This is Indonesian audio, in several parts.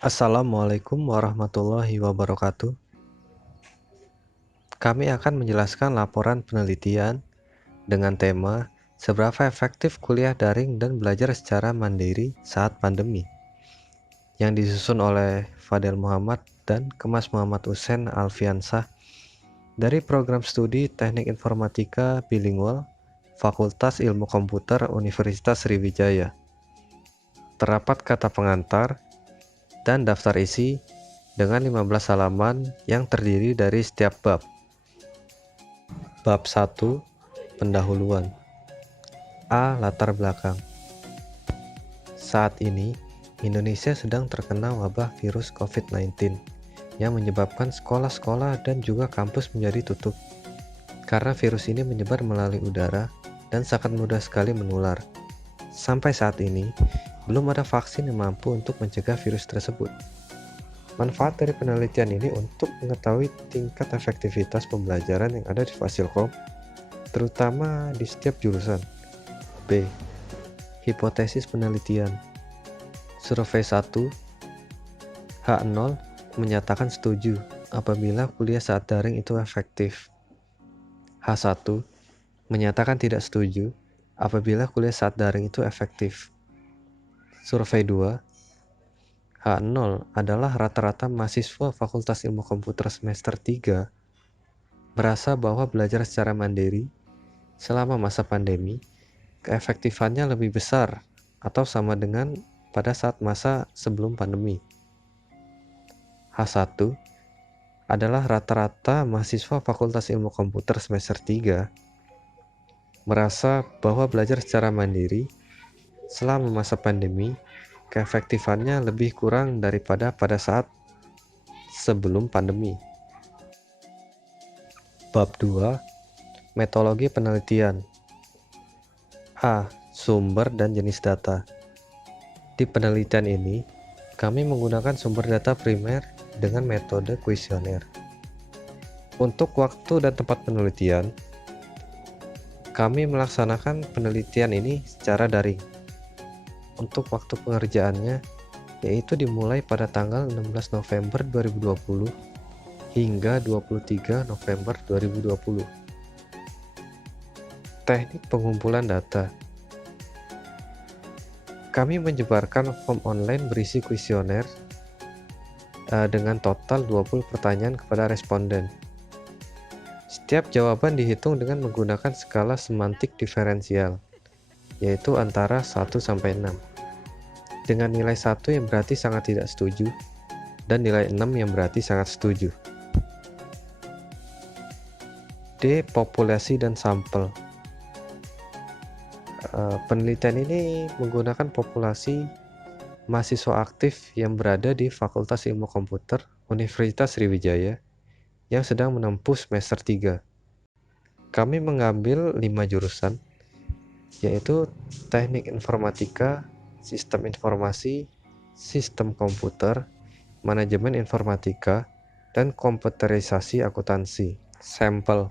Assalamualaikum warahmatullahi wabarakatuh. Kami akan menjelaskan laporan penelitian dengan tema "Seberapa efektif kuliah daring dan belajar secara mandiri saat pandemi?" yang disusun oleh Fadel Muhammad dan Kemas Muhammad Hussein Alfiansah dari Program Studi Teknik Informatika Bilingual Fakultas Ilmu Komputer Universitas Sriwijaya. Terdapat kata pengantar dan daftar isi dengan 15 halaman yang terdiri dari setiap bab. Bab 1. Pendahuluan. A. Latar belakang. Saat ini, Indonesia sedang terkena wabah virus COVID-19 yang menyebabkan sekolah-sekolah dan juga kampus menjadi tutup. Karena virus ini menyebar melalui udara dan sangat mudah sekali menular. Sampai saat ini, belum ada vaksin yang mampu untuk mencegah virus tersebut. Manfaat dari penelitian ini untuk mengetahui tingkat efektivitas pembelajaran yang ada di Fasilkom, terutama di setiap jurusan. B. Hipotesis penelitian. Survei 1, H0 menyatakan setuju apabila kuliah saat daring itu efektif. H1 menyatakan tidak setuju apabila kuliah saat daring itu efektif. Survei 2, H0 adalah rata-rata mahasiswa Fakultas Ilmu Komputer semester 3 merasa bahwa belajar secara mandiri selama masa pandemi keefektifannya lebih besar atau sama dengan pada saat masa sebelum pandemi. H1 adalah rata-rata mahasiswa Fakultas Ilmu Komputer semester 3 merasa bahwa belajar secara mandiri selama masa pandemi keefektifannya lebih kurang daripada pada saat sebelum pandemi. Bab 2. Metodologi penelitian. A. Sumber dan jenis data. Di penelitian ini, kami menggunakan sumber data primer dengan metode kuesioner. Untuk waktu dan tempat penelitian, kami melaksanakan penelitian ini secara daring. Untuk waktu pengerjaannya, yaitu dimulai pada tanggal 16 November 2020 hingga 23 November 2020. Teknik pengumpulan data. Kami menyebarkan form online berisi kuesioner dengan total 20 pertanyaan kepada responden. Setiap jawaban dihitung dengan menggunakan skala semantik diferensial, yaitu antara 1 sampai 6. Dengan nilai 1 yang berarti sangat tidak setuju, dan nilai 6 yang berarti sangat setuju. D. Populasi dan sampel. Penelitian ini menggunakan populasi mahasiswa aktif yang berada di Fakultas Ilmu Komputer Universitas Sriwijaya yang sedang menempuh semester 3. Kami mengambil 5 jurusan, yaitu Teknik Informatika, Sistem Informasi, Sistem Komputer, Manajemen Informatika, dan Komputerisasi Akuntansi. Sampel.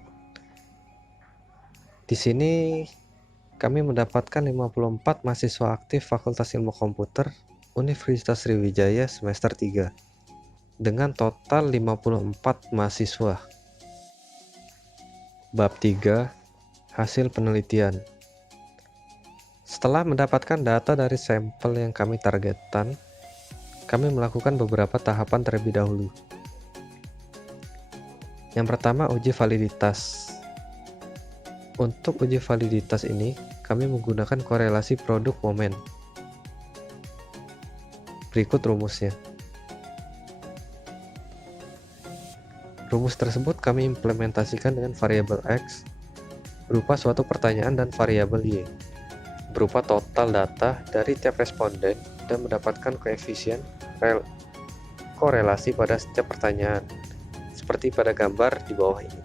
Di sini kami mendapatkan 54 mahasiswa aktif Fakultas Ilmu Komputer Universitas Sriwijaya semester 3 dengan total 54 mahasiswa. Bab 3. Hasil penelitian. Setelah mendapatkan data dari sampel yang kami targetkan, kami melakukan beberapa tahapan terlebih dahulu. Yang pertama, uji validitas. Untuk uji validitas ini, kami menggunakan korelasi produk momen. Berikut rumusnya. Rumus tersebut kami implementasikan dengan variabel X berupa suatu pertanyaan dan variabel Y berupa total data dari tiap responden dan mendapatkan koefisien korelasi pada setiap pertanyaan seperti pada gambar di bawah ini.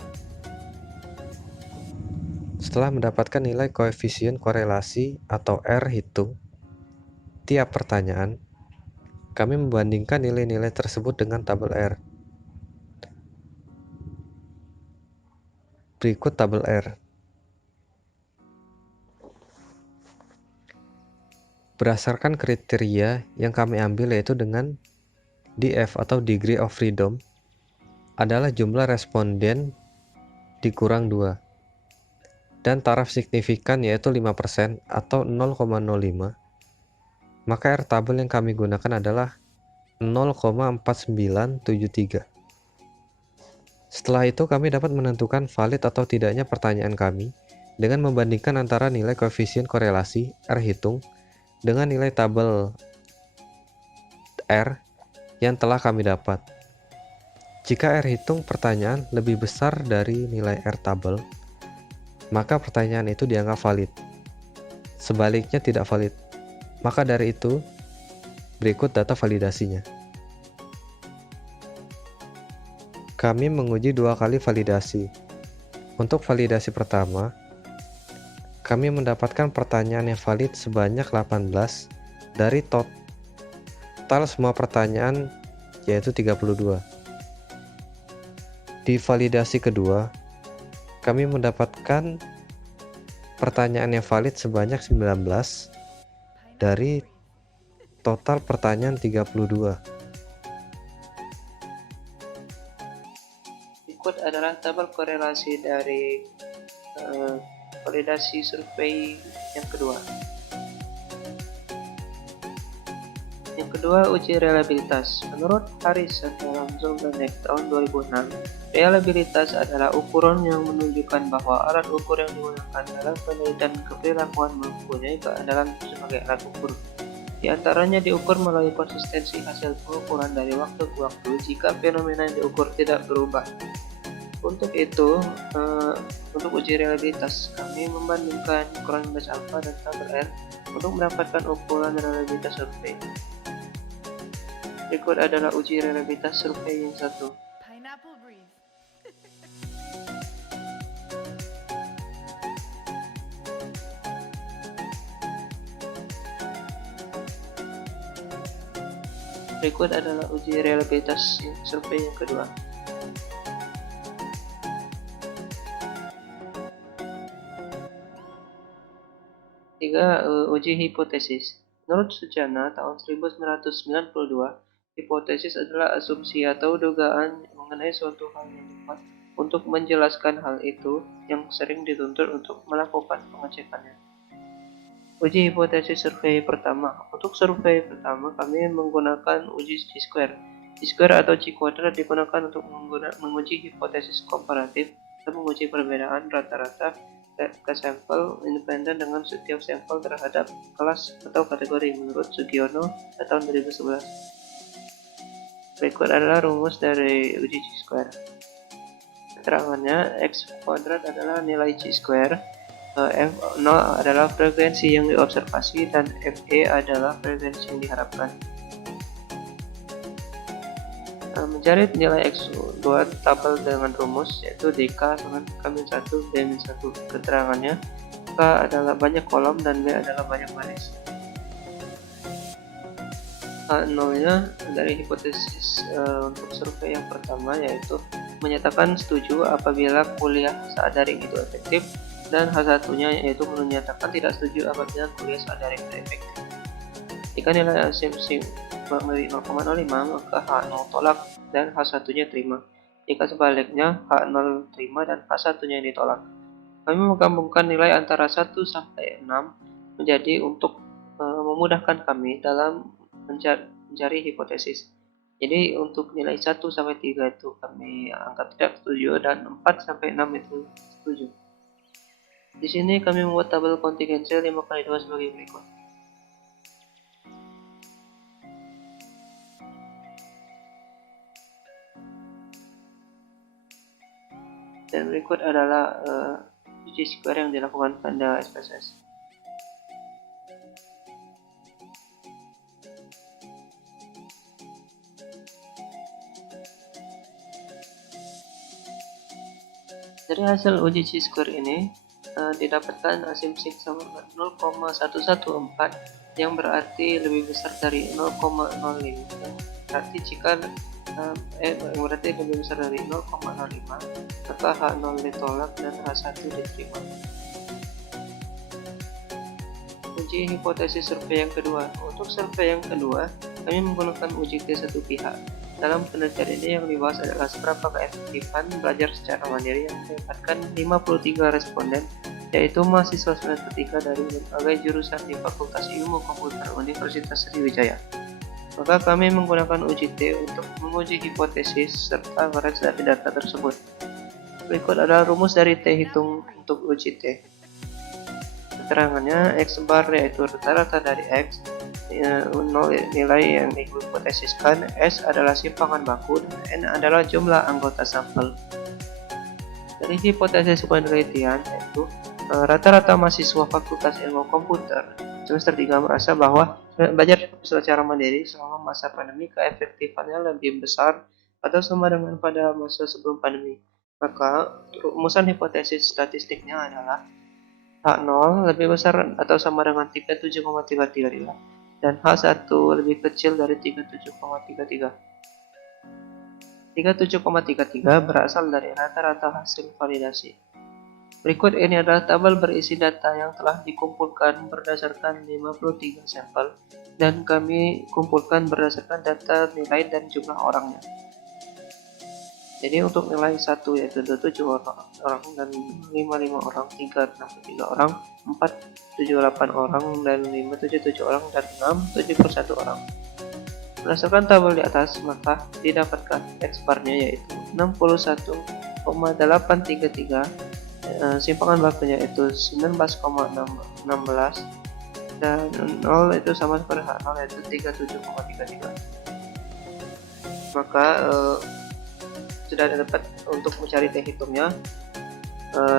Setelah mendapatkan nilai koefisien korelasi atau R hitung tiap pertanyaan, kami membandingkan nilai-nilai tersebut dengan tabel R. Berikut tabel R. Berdasarkan kriteria yang kami ambil yaitu dengan DF atau degree of freedom adalah jumlah responden dikurang 2, dan taraf signifikan yaitu 5% atau 0,05, maka R tabel yang kami gunakan adalah 0,4973. Setelah itu kami dapat menentukan valid atau tidaknya pertanyaan kami dengan membandingkan antara nilai koefisien korelasi R hitung dengan nilai tabel R yang telah kami dapat. Jika R hitung pertanyaan lebih besar dari nilai R tabel, maka pertanyaan itu dianggap valid. Sebaliknya tidak valid. Maka dari itu, berikut data validasinya. Kami menguji 2 kali validasi. Untuk validasi pertama, kami mendapatkan pertanyaan yang valid sebanyak 18 dari total semua pertanyaan, yaitu 32. Di validasi kedua, kami mendapatkan pertanyaan yang valid sebanyak 19 dari total pertanyaan 32. Berikut adalah tabel korelasi dari validasi survei yang kedua. Yang kedua, uji reliabilitas. Menurut Harrison dalam Zolganek tahun 2006, reliabilitas adalah ukuran yang menunjukkan bahwa alat ukur yang digunakan dalam penelitian keperilakuan mempunyai keandalan sebagai alat ukur. Di antaranya diukur melalui konsistensi hasil pengukuran dari waktu ke waktu jika fenomena yang diukur tidak berubah. Untuk itu, untuk uji reliabilitas, kami membandingkan ukuran base alpha dan tabel R untuk mendapatkan ukuran reliabilitas survei. Berikut adalah uji reliabilitas survei yang satu. Berikut adalah uji reliabilitas survei yang kedua. Tiga, uji hipotesis. Menurut Sujana tahun 1992, hipotesis adalah asumsi atau dugaan mengenai suatu hal yang tepat untuk menjelaskan hal itu yang sering dituntut untuk melakukan pengecekannya. Uji hipotesis survei pertama. Untuk survei pertama, kami menggunakan uji chi-square. Chi-square atau chi-kuadrat digunakan untuk menguji hipotesis komparatif dan menguji perbedaan rata-rata ke sampel independen dengan setiap sampel terhadap kelas atau kategori menurut Sugiono tahun 2011. Berikut adalah rumus dari uji chi-square. Keterangannya, x kuadrat adalah nilai chi-square, f0 adalah frekuensi yang diobservasi, dan fe adalah frekuensi yang diharapkan. Mencari nilai x2 tabel dengan rumus yaitu dk sama k-1 b-1. Keterangannya, k adalah banyak kolom dan b adalah banyak baris. K0-nya dari hipotesis untuk survei yang pertama yaitu menyatakan setuju apabila kuliah saat daring itu efektif, dan H1-nya yaitu menyatakan tidak setuju apabila kuliah saat daring itu efektif. Jika nilai asumsi melebihi 0,05, maka H0 tolak dan H1-nya terima. Jika sebaliknya, H0 terima dan H1-nya ditolak. Kami menggabungkan nilai antara 1 sampai 6 menjadi untuk memudahkan kami dalam mencari hipotesis. Jadi untuk nilai 1 sampai 3 itu kami anggap tidak setuju, dan 4 sampai 6 itu setuju. Di sini kami membuat tabel kontingensial 5x2 sebagai berikut. Dan berikut adalah uji square yang dilakukan pada SPSS. Dari hasil uji chi-square ini didapatkan asumsi sama 0,114 yang berarti lebih besar dari 0,05. Berarti jika berarti lebih besar dari 0,05, maka H0 ditolak dan H1 diterima. Uji hipotesis survei yang kedua. Untuk survei yang kedua, kami menggunakan UJT satu pihak. Dalam penelitian ini yang dibahas adalah seberapa keefektifan belajar secara mandiri yang melibatkan 53 responden, yaitu mahasiswa semester 3 dari berbagai jurusan di Fakultas Ilmu Komputer Universitas Sriwijaya. Maka kami menggunakan UJT untuk menguji hipotesis serta coverage dari data tersebut. Berikut adalah rumus dari T hitung untuk UJT. Keterangannya, X bar yaitu rata-rata dari X, 0 nilai yang dihipotesiskan, S adalah simpangan baku, dan N adalah jumlah anggota sampel. Dari hipotesis penelitian yaitu rata-rata mahasiswa Fakultas Ilmu Komputer semester 3 merasa bahwa belajar secara mandiri selama masa pandemi keefektifannya lebih besar atau sama dengan pada masa sebelum pandemi. Maka rumusan hipotesis statistiknya adalah H0 lebih besar atau sama dengan 37,33 dan H1 lebih kecil dari 37,33. 37,33 berasal dari rata-rata hasil validasi. Berikut ini adalah tabel berisi data yang telah dikumpulkan berdasarkan 53 sampel dan kami kumpulkan berdasarkan data nilai dan jumlah orangnya. Jadi untuk nilai 1 yaitu 27 orang dan 55 orang, 3 63 orang, 4 78 orang dan 5 77 orang dan 6 71 orang. Berdasarkan tabel di atas, maka didapatkan X barnya yaitu 61,833, simpangan bakunya itu 19,16 dan 0 itu sama seperti H0 yaitu 37,33. Maka sudah dapat untuk mencari T hitungnya,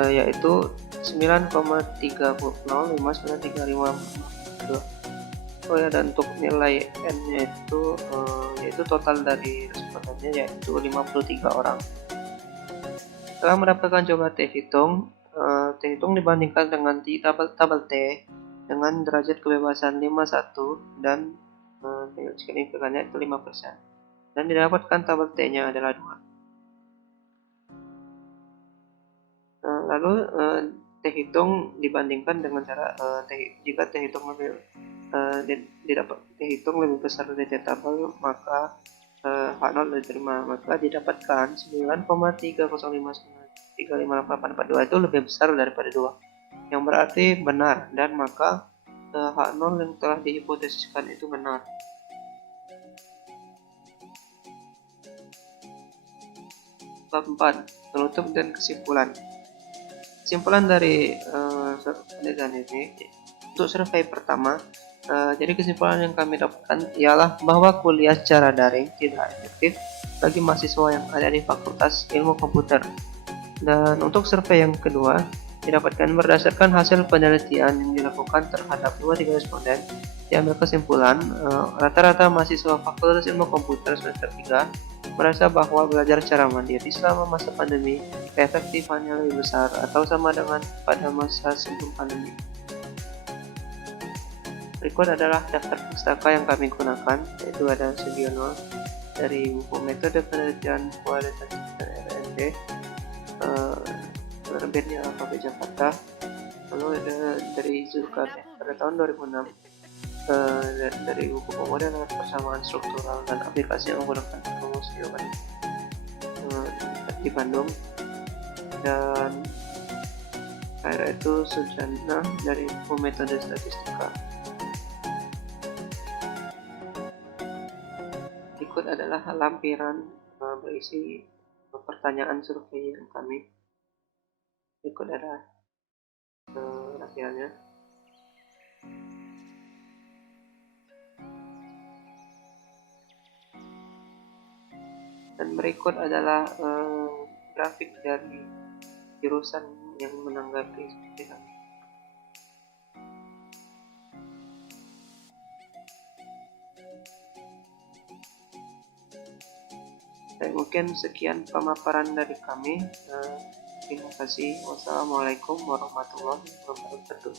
yaitu 9,30593552. Oh ya, dan untuk nilai N-nya itu yaitu total dari respondennya yaitu 53 orang. Setelah mendapatkan coba T hitung dibandingkan dengan tabel T dengan derajat kebebasan 51 dan signifikannya itu 5%. Dan didapatkan tabel T-nya adalah 2. Lalu T hitung dibandingkan dengan cara jika T hitung lebih lebih besar dari T tabel, maka H0 diterima, maka didapatkan 9,3059358842 itu lebih besar daripada 2, yang berarti benar, dan maka H0 yang telah dihipotesiskan itu benar. Bab 4. Penutup dan kesimpulan. Kesimpulan dari penelitian ini untuk survei pertama, jadi kesimpulan yang kami dapatkan ialah bahwa kuliah secara daring tidak efektif bagi mahasiswa yang ada di Fakultas Ilmu Komputer. Dan untuk survei yang kedua, didapatkan berdasarkan hasil penelitian yang dilakukan terhadap 23 responden, diambil kesimpulan rata-rata mahasiswa Fakultas Ilmu Komputer semester 3 merasa bahwa belajar secara mandiri selama masa pandemi keefektifannya lebih besar atau sama dengan pada masa sebelum pandemi. Berikut adalah daftar pustaka yang kami gunakan, yaitu ada Sugiono dari buku Metode Penelitian Kualitatif dan RND, terbitnya Alfabet Jakarta. Lalu ada dari Zulkarnain pada tahun 2006, dari buku Pemodelan Persamaan Struktural dan Aplikasi yang menggunakan rumus jawaban di Bandung. Dan akhirnya itu Sujana dari buku Metode Statistika. Berikut adalah lampiran berisi pertanyaan survei yang kami. Berikut adalah lampirannya. Dan berikut adalah grafik dari jurusan yang menanggapi survei kami. Mungkin sekian pemaparan dari kami. Terima kasih. Wassalamualaikum warahmatullahi wabarakatuh.